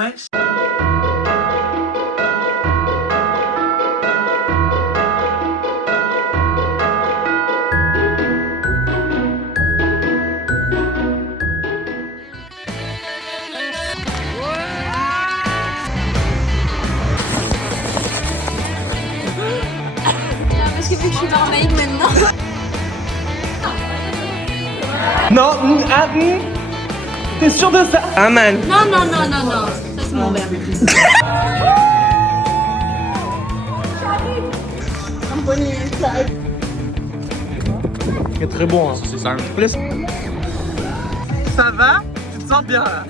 wesh. Parce que vu que je suis dans le make maintenant. Non, t'es sûr de ça? Ah man. Non, non, non, non, non. Ça c'est mon verre. C'est très bon, hein. C'est ça. Ça va? Tu te sens bien là?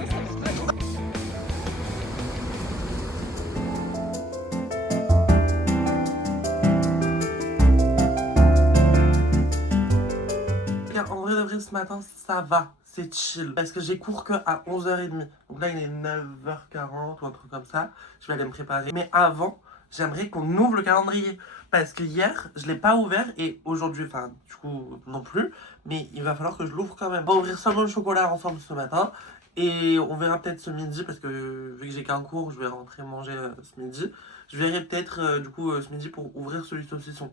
En vrai de vrai, ce matin, ça va. C'est chill. Parce que j'ai cours que à 11h30. Donc là, il est 9h40 ou un truc comme ça. Je vais aller me préparer. Mais avant, j'aimerais qu'on ouvre le calendrier. Parce que hier, je l'ai pas ouvert. Et aujourd'hui, enfin, du coup, non plus. Mais il va falloir que je l'ouvre quand même. On va ouvrir seulement le chocolat ensemble ce matin. Et on verra peut-être ce midi. Parce que vu que j'ai qu'un cours, je vais rentrer manger ce midi. Je verrai peut-être du coup ce midi pour ouvrir celui saucisson.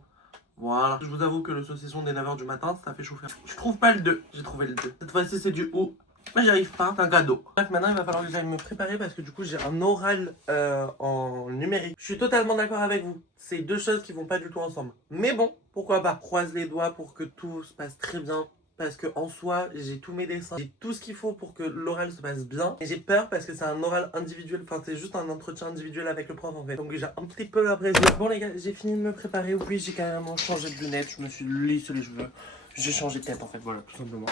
Voilà. Je vous avoue que le saucisson des 9h du matin, ça fait chauffer. Je trouve pas le 2. J'ai trouvé le 2. Cette fois-ci, c'est du O. Mais j'y arrive pas. C'est un cadeau. Bref, maintenant, il va falloir que j'aille me préparer parce que du coup, j'ai un oral en numérique. Je suis totalement d'accord avec vous. C'est deux choses qui vont pas du tout ensemble. Mais bon, pourquoi pas. Croise les doigts pour que tout se passe très bien. Parce que en soi, j'ai tous mes dessins, j'ai tout ce qu'il faut pour que l'oral se passe bien. Et j'ai peur parce que c'est un oral individuel, enfin c'est juste un entretien individuel avec le prof en fait. Donc j'ai un petit peu la pression. Bon les gars, j'ai fini de me préparer. Oui, j'ai carrément changé de lunettes, je me suis lissé les cheveux. J'ai changé de tête en fait, voilà, tout simplement.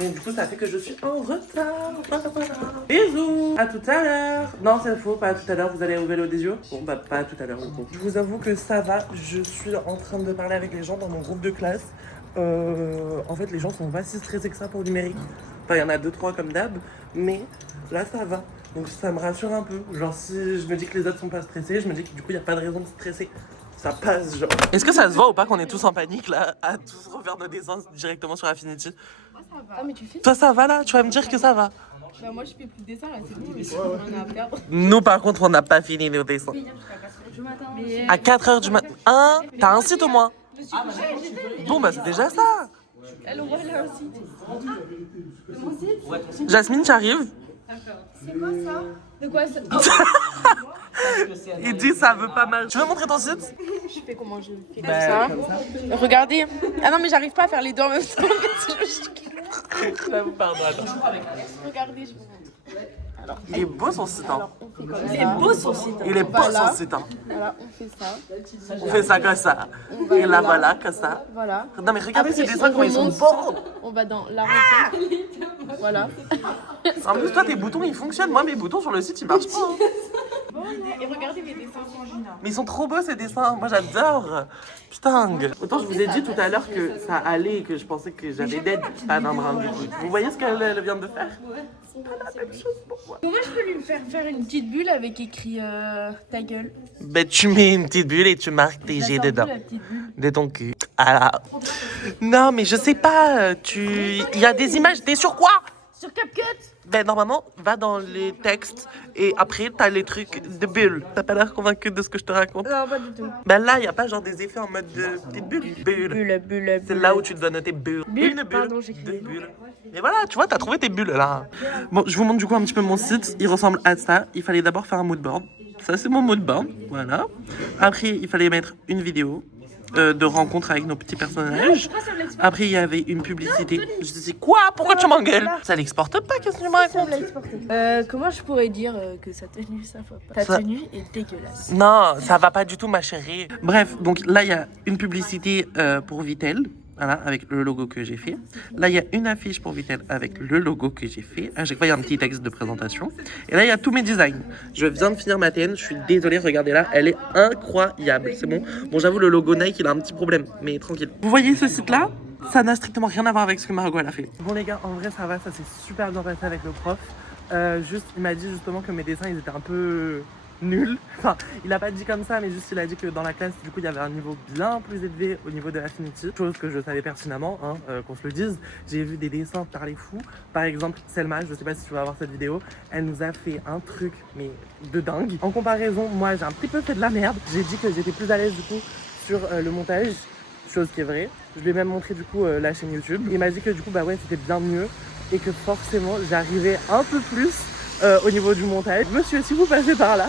Donc du coup, ça fait que je suis en retard. Voilà. Bisous. À tout à l'heure. Non, c'est faux, pas à tout à l'heure. Vous allez au vélo des yeux. Bon, bah pas à tout à l'heure du coup. Je vous avoue que ça va. Je suis en train de parler avec les gens dans mon groupe de classe. En fait, les gens sont pas si stressés que ça pour le numérique. Enfin, il y en a 2-3 comme d'hab, mais là, ça va. Donc, ça me rassure un peu. Genre, si je me dis que les autres sont pas stressés, je me dis que du coup, il n'y a pas de raison de stresser. Ça passe, genre. Est-ce que ça se voit ou pas qu'on est tous en panique, là, à tous refaire nos dessins directement sur Affinity? Moi ça va. Ah, mais tu fais. Toi, ça va, là? Tu vas me dire que ça va? Bah, moi je fais plus de dessin là, c'est bon, on a à perdre. Nous, par contre, on n'a pas fini nos dessins. Mais À 4h du matin. Hein? T'as un site au moins? Bon, bah, c'est déjà ça. elle envoie là aussi. De mon site. Jasmine, tu arrives? C'est quoi ça? De quoi ça? Il dit ça veut pas mal. Tu veux montrer ton site? Je fais comment je fais comme ça. Regardez. Ah non mais j'arrive pas à faire les deux en même temps. Ça vous pardonne. Regardez, je vous montre. Alors, Il est beau son site, hein. on fait comme ça. Il est beau son site. Il est beau Voilà. son site, hein. Voilà, on fait ça. On fait ça comme ça. Et là, voilà, comme ça. Voilà. Non, mais regardez ces Après, dessins, on comment ils sont remonte. beaux. On va dans la rencontre. Voilà. En plus, toi, tes boutons, ils fonctionnent. Moi, mes boutons sur le site, ils marchent pas. Hein. Et regardez mes dessins Frangina. Mais ils sont trop beaux, ces dessins. Moi, j'adore. Putain. Autant je vous ai dit tout à l'heure que ça allait et que je pensais que j'avais d'aide à d'un brin du coup. Vous voyez ce qu'elle vient de faire? C'est pas la même chose pour moi. Comment je peux lui faire une petite bulle avec écrit ta gueule? Ben, tu mets une petite bulle et tu marques tes jets dedans. La petite bulle. De ton cul. Ah. Non, mais je sais pas. Il y a des images. T'es sur quoi? Sur CapCut? Ben, normalement, va dans les textes et après, t'as les trucs de bulles. T'as pas l'air convaincu de ce que je te raconte? Non, pas du tout. Ben là, y a pas genre des effets en mode de petite bulle. Bulle. Bulle. C'est là où tu dois noter bulle. Bulle. Une bulle. Pardon, j'écris Deux des mots. bulles. Et voilà, tu vois, t'as trouvé tes bulles là. Bon, je vous montre du coup un petit peu mon site. Il ressemble à ça. Il fallait d'abord faire un mood board. Ça, c'est mon mood board. Voilà. Après, il fallait mettre une vidéo de rencontre avec nos petits personnages. Après, il y avait une publicité. Je disais quoi? Pourquoi tu m'engueules? Ça l'exporte pas, qu'est-ce que tu me racontes? Comment je pourrais dire que sa tenue, ça va pas? Ta tenue est dégueulasse. Non, ça va pas du tout, ma chérie. Bref, donc là, il y a une publicité pour Vitel. Voilà, avec le logo que j'ai fait. Là, il y a une affiche pour Vitel avec le logo que j'ai fait. À chaque fois, il y a un petit texte de présentation. Et là, il y a tous mes designs. Je viens de finir ma TN. Je suis désolée, regardez là. Elle est incroyable. C'est bon. Bon, j'avoue, le logo Nike, il a un petit problème. Mais tranquille. Vous voyez ce site-là? Ça n'a strictement rien à voir avec ce que Margot elle a fait. Bon, les gars, en vrai, ça va. Ça s'est super bien passé avec le prof. Juste, il m'a dit justement que mes dessins, ils étaient un peu nul. Enfin, il a pas dit comme ça, mais juste il a dit que dans la classe, du coup, il y avait un niveau bien plus élevé au niveau de Affinity. Chose que je savais pertinemment, hein, qu'on se le dise. J'ai vu des dessins par les fous. Par exemple, Selma, je sais pas si tu vas voir cette vidéo, elle nous a fait un truc, mais de dingue. En comparaison, moi, j'ai un petit peu fait de la merde. J'ai dit que j'étais plus à l'aise, du coup, sur le montage. Chose qui est vraie. Je lui ai même montré, du coup, la chaîne YouTube. Il m'a dit que, du coup, bah ouais, c'était bien mieux. Et que forcément, j'arrivais un peu plus au niveau du montage. Monsieur, si vous passez par là,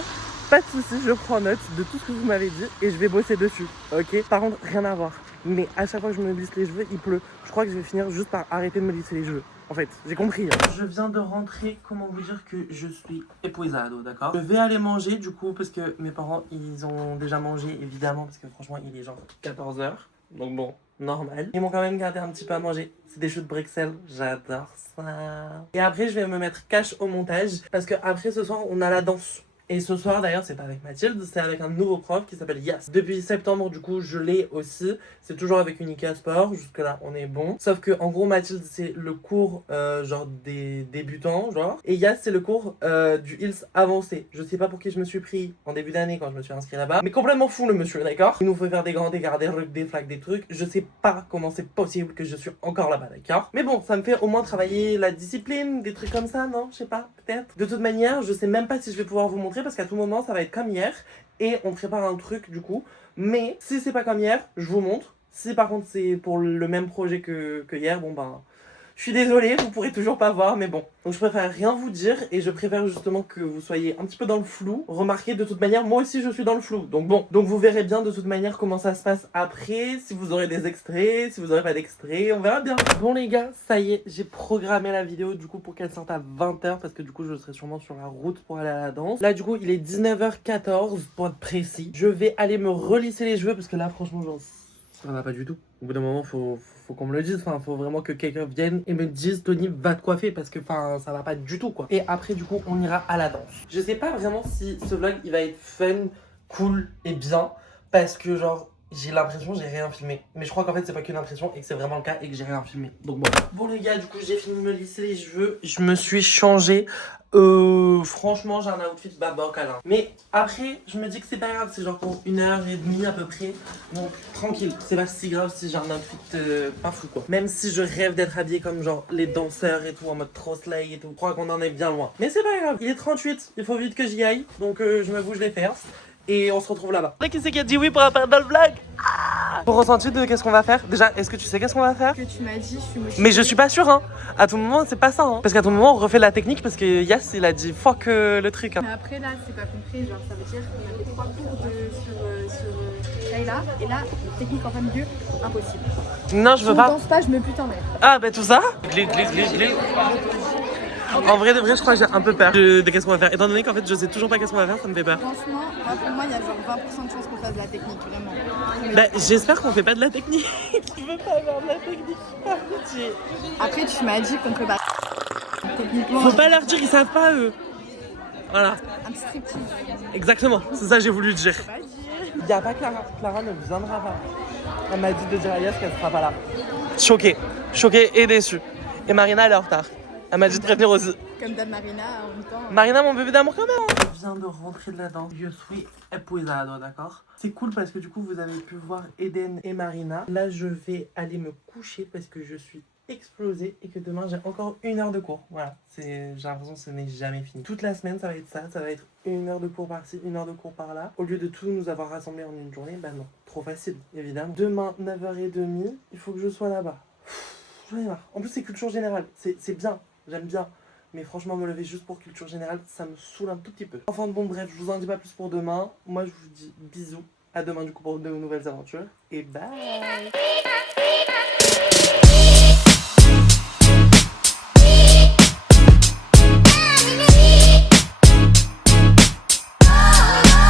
pas de soucis, je prends note de tout ce que vous m'avez dit et je vais bosser dessus, ok? Par contre, rien à voir. Mais à chaque fois que je me lisse les cheveux, il pleut. Je crois que je vais finir juste par arrêter de me lisser les cheveux. En fait, j'ai compris. Hein. Je viens de rentrer, comment vous dire que je suis épuisado, d'accord? Je vais aller manger du coup parce que mes parents, ils ont déjà mangé évidemment parce que franchement, il est genre 14h. Donc bon, normal. Ils m'ont quand même gardé un petit peu à manger. C'est des choux de Bruxelles, j'adore ça. Et après, je vais me mettre cash au montage parce que après ce soir, on a la danse. Et ce soir d'ailleurs, c'est pas avec Mathilde, c'est avec un nouveau prof qui s'appelle Yas. Depuis septembre, du coup, je l'ai aussi. C'est toujours avec Unica Sport, jusque là, on est bon. Sauf que en gros, Mathilde, c'est le cours genre des débutants, genre. Et Yas, c'est le cours du Hills avancé. Je sais pas pour qui je me suis pris en début d'année quand je me suis inscrit là-bas. Mais complètement fou le monsieur, d'accord? Il nous fait faire des grands écarts, des rugs, des flaques, des trucs. Je sais pas comment c'est possible que je suis encore là-bas, d'accord? Mais bon, ça me fait au moins travailler la discipline, des trucs comme ça, non? Je sais pas, peut-être. De toute manière, je sais même pas si je vais pouvoir vous montrer parce qu'à tout moment ça va être comme hier et on prépare un truc du coup, mais si c'est pas comme hier je vous montre. Si par contre c'est pour le même projet que hier, bon ben je suis désolée, vous pourrez toujours pas voir, mais bon. Donc je préfère rien vous dire et je préfère justement que vous soyez un petit peu dans le flou. Remarquez, de toute manière, moi aussi je suis dans le flou. Donc bon, donc vous verrez bien de toute manière comment ça se passe après, si vous aurez des extraits, si vous aurez pas d'extraits, on verra bien. Bon les gars, ça y est, j'ai programmé la vidéo du coup pour qu'elle sorte à 20h parce que du coup je serai sûrement sur la route pour aller à la danse. Là du coup il est 19h14 pour être précis. Je vais aller me relisser les cheveux parce que là franchement genre ça va pas du tout. Au bout d'un moment, faut qu'on me le dise. Enfin, faut vraiment que quelqu'un vienne et me dise Tony, va te coiffer parce que enfin, ça va pas du tout quoi. Et après, du coup, on ira à la danse. Je sais pas vraiment si ce vlog il va être fun, cool et bien parce que genre j'ai l'impression j'ai rien filmé. Mais je crois qu'en fait c'est pas qu'une impression et que c'est vraiment le cas et que j'ai rien filmé. Donc bon. Bon les gars, du coup j'ai fini de me lisser les cheveux. Je me suis changé. Franchement j'ai un outfit baba câlin. Mais après je me dis que c'est pas grave, c'est genre pour 1h30 à peu près. Donc tranquille, c'est pas si grave si j'ai un outfit pas fou quoi. Même si je rêve d'être habillée comme genre les danseurs et tout en mode trop slay et tout. Je crois qu'on en est bien loin. Mais c'est pas grave, il est 38, il faut vite que j'y aille. Donc je me bouge les fesses. Et on se retrouve là-bas. Qui c'est qui a dit oui pour apparaître dans le vlog? Ton ressenti de qu'est-ce qu'on va faire? Déjà, est-ce que tu sais qu'est-ce qu'on va faire? Que tu m'as dit, je suis motivée. Mais je suis pas sûre, hein. À tout moment, c'est pas ça, hein. Parce qu'à tout moment, on refait la technique parce que Yas, il a dit fuck le truc. Hein. Mais après, là, c'est pas compris. Genre, ça veut dire qu'on a fait 3 cours sur Kayla. Et là, technique en plein milieu, impossible. Non, je veux Si pas. on danse pas, je mets plus en l'air. Ah, bah tout ça? Glisse. En vrai, de vrai, je crois que j'ai un peu peur de qu'est-ce qu'on va faire. Étant donné qu'en fait, je sais toujours pas qu'est-ce qu'on va faire, ça me fait peur. Franchement, pour moi, il y a genre 20% de chances qu'on fasse de la technique, vraiment. Bah, j'espère qu'on fait pas de la technique. Je veux pas faire de la technique. Par pitié. Après, tu m'as dit qu'on peut pas. Techniquement. Faut pas leur dire, ils savent pas eux. Voilà. Un petit striptease. Exactement, c'est ça que j'ai voulu dire. Pas dire. Il n'y a pas Clara. Clara ne viendra pas. Elle m'a dit de dire à Yas qu'elle sera pas là. Choquée et déçue. Et Marina, elle est en retard. Elle m'a dit de prévenir aussi. Comme Dame Marina, en même temps. Marina, mon bébé d'amour quand même. Je viens de rentrer de la danse. Je suis épuisado, d'accord? C'est cool parce que du coup, vous avez pu voir Eden et Marina. Là, je vais aller me coucher parce que je suis explosée et que demain, j'ai encore 1 heure de cours. Voilà, j'ai l'impression que ce n'est jamais fini. Toute la semaine, ça va être ça. Ça va être 1 heure de cours par-ci, 1 heure de cours par-là. Au lieu de tout nous avoir rassemblés en une journée, bah non. Trop facile, évidemment. Demain, 9h30, il faut que je sois là-bas. J'en ai marre. En plus, c'est culture générale. C'est bien. J'aime bien. Mais franchement, me lever juste pour culture générale, ça me saoule un tout petit peu. Enfin bon, bref, je vous en dis pas plus pour demain. Moi, je vous dis bisous. À demain, du coup, pour de nouvelles aventures. Et bye!